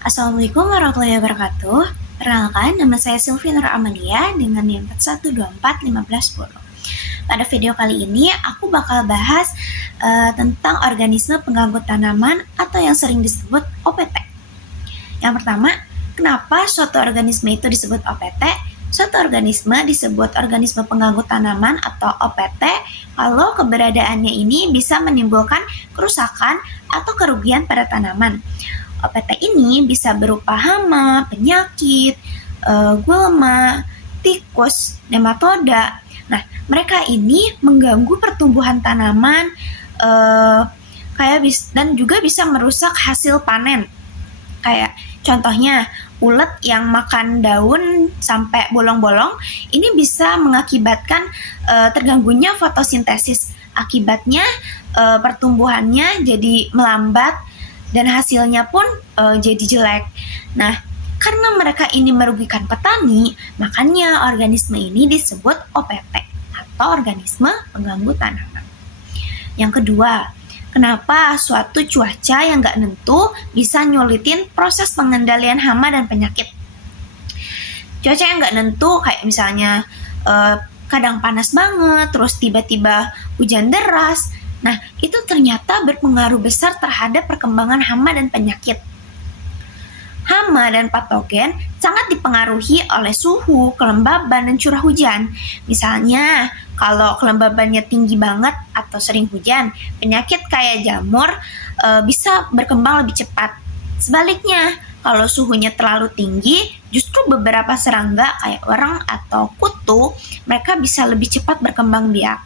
Assalamualaikum warahmatullahi wabarakatuh. Perkenalkan, nama saya Sylvie Nur Amalia dengan NIM 41241510. Pada video kali ini, aku bakal bahas tentang organisme pengganggu tanaman atau yang sering disebut OPT. Yang pertama, kenapa suatu organisme itu disebut OPT? Suatu organisme disebut organisme pengganggu tanaman atau OPT kalau keberadaannya ini bisa menimbulkan kerusakan atau kerugian pada tanaman. OPT ini bisa berupa hama, penyakit, gulma, tikus, nematoda. Nah, mereka ini mengganggu pertumbuhan tanaman dan juga bisa merusak hasil panen. Kayak contohnya ulet yang makan daun sampai bolong-bolong, ini bisa mengakibatkan terganggunya fotosintesis. Akibatnya pertumbuhannya jadi melambat dan hasilnya pun jadi jelek. Nah, karena mereka ini merugikan petani, makanya organisme ini disebut OPT atau organisme pengganggu tanaman. Yang kedua, kenapa suatu cuaca yang nggak nentu bisa nyulitin proses pengendalian hama dan penyakit? Cuaca yang nggak nentu kayak misalnya kadang panas banget, terus tiba-tiba hujan deras. Nah, itu ternyata berpengaruh besar terhadap perkembangan hama dan penyakit. Hama dan patogen sangat dipengaruhi oleh suhu, kelembaban, dan curah hujan. Misalnya, kalau kelembabannya tinggi banget atau sering hujan, penyakit kayak jamur bisa berkembang lebih cepat. Sebaliknya, kalau suhunya terlalu tinggi, justru beberapa serangga kayak wereng atau kutu, mereka bisa lebih cepat berkembang biak.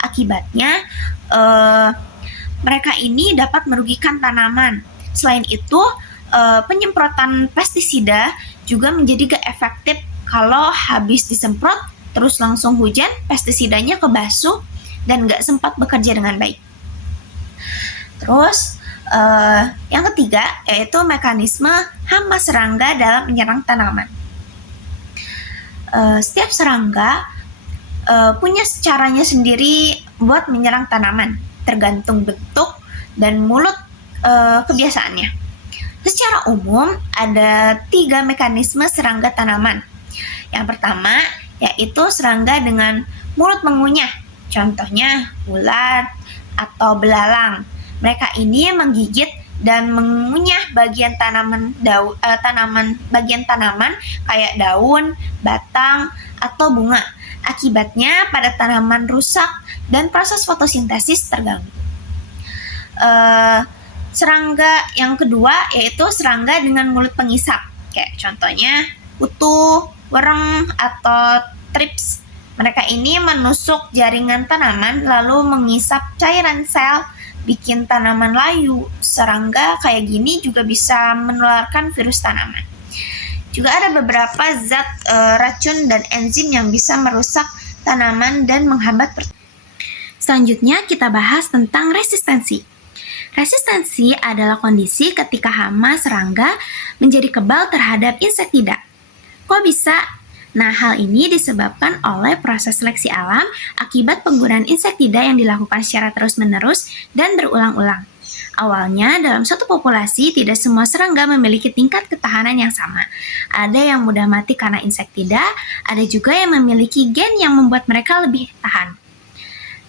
Akibatnya, mereka ini dapat merugikan tanaman. Selain itu, penyemprotan pestisida juga menjadi gak efektif kalau habis disemprot terus langsung hujan, pestisidanya kebasuh dan gak sempat bekerja dengan baik. Terus, yang ketiga yaitu mekanisme hama serangga dalam menyerang tanaman. Setiap serangga punya caranya sendiri buat menyerang tanaman, tergantung bentuk dan mulut kebiasaannya. Secara umum, ada 3 mekanisme serangga tanaman. Yang pertama, yaitu serangga dengan mulut mengunyah, contohnya ulat atau belalang. Mereka ini menggigit dan mengunyah bagian bagian tanaman kayak daun, batang, atau bunga. Akibatnya pada tanaman rusak dan proses fotosintesis terganggu. Serangga yang kedua yaitu serangga dengan mulut pengisap, kayak contohnya kutu, wereng, atau trips. Mereka ini menusuk jaringan tanaman lalu mengisap cairan sel, bikin tanaman layu. Serangga kayak gini juga bisa menularkan virus tanaman. Juga ada beberapa zat racun dan enzim yang bisa merusak tanaman dan menghambat pertumbuhan. Selanjutnya kita bahas tentang resistensi. Resistensi adalah kondisi ketika hama serangga menjadi kebal terhadap insektida. Kok bisa? Nah, hal ini disebabkan oleh proses seleksi alam akibat penggunaan insektida yang dilakukan secara terus-menerus dan berulang-ulang. Awalnya, dalam suatu populasi, tidak semua serangga memiliki tingkat ketahanan yang sama. Ada yang mudah mati karena insektida, ada juga yang memiliki gen yang membuat mereka lebih tahan.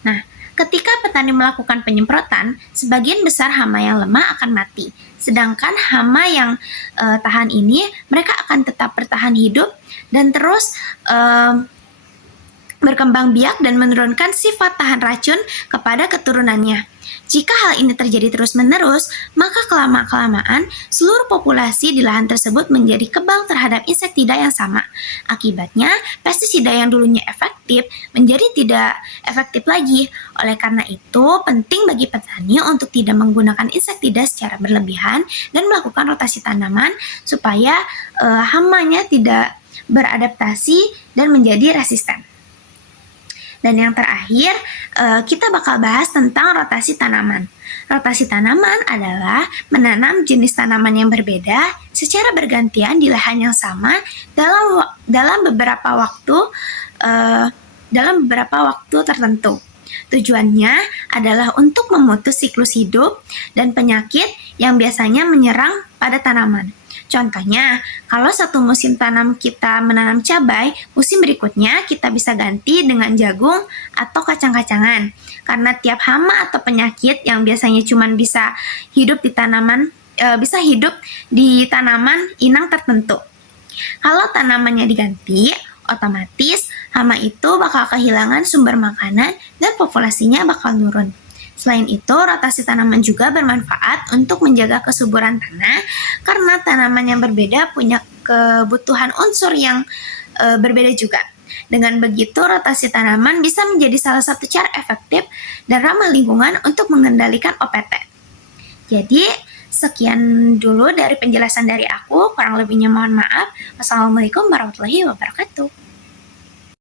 Nah, ketika petani melakukan penyemprotan, sebagian besar hama yang lemah akan mati. Sedangkan hama yang tahan ini, mereka akan tetap bertahan hidup dan terus berkembang biak dan menurunkan sifat tahan racun kepada keturunannya. Jika hal ini terjadi terus-menerus, maka kelama-kelamaan seluruh populasi di lahan tersebut menjadi kebal terhadap insektida yang sama. Akibatnya, pestisida yang dulunya efektif menjadi tidak efektif lagi. Oleh karena itu, penting bagi petani untuk tidak menggunakan insektida secara berlebihan dan melakukan rotasi tanaman supaya hamanya tidak beradaptasi dan menjadi resisten. Dan yang terakhir, kita bakal bahas tentang rotasi tanaman. Rotasi tanaman adalah menanam jenis tanaman yang berbeda secara bergantian di lahan yang sama dalam beberapa waktu tertentu. Tujuannya adalah untuk memutus siklus hidup dan penyakit yang biasanya menyerang pada tanaman. Contohnya, kalau satu musim tanam kita menanam cabai, musim berikutnya kita bisa ganti dengan jagung atau kacang-kacangan. Karena tiap hama atau penyakit yang biasanya cuma bisa hidup di tanaman inang tertentu. Kalau tanamannya diganti, otomatis hama itu bakal kehilangan sumber makanan dan populasinya bakal turun. Selain itu, rotasi tanaman juga bermanfaat untuk menjaga kesuburan tanah karena tanaman yang berbeda punya kebutuhan unsur yang berbeda juga. Dengan begitu, rotasi tanaman bisa menjadi salah satu cara efektif dan ramah lingkungan untuk mengendalikan OPT. Jadi, sekian dulu dari penjelasan dari aku, kurang lebihnya mohon maaf. Wassalamualaikum warahmatullahi wabarakatuh.